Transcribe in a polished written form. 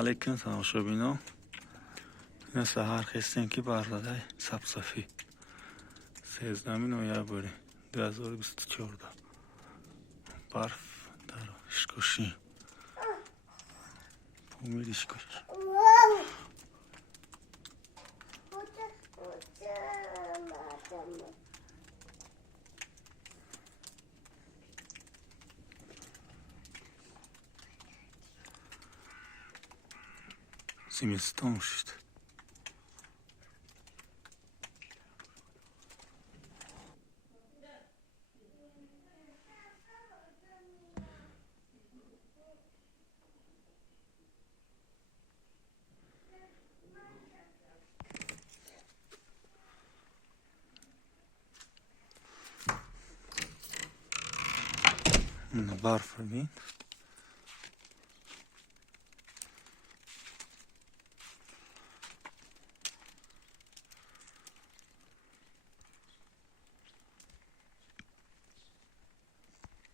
علیکم تماشابینا. این سهر خستیم که برزده سبصفی 13 نویبر 2024 برف در اشکوشی پومیر اشکوشی زمستان شد. برف ببین.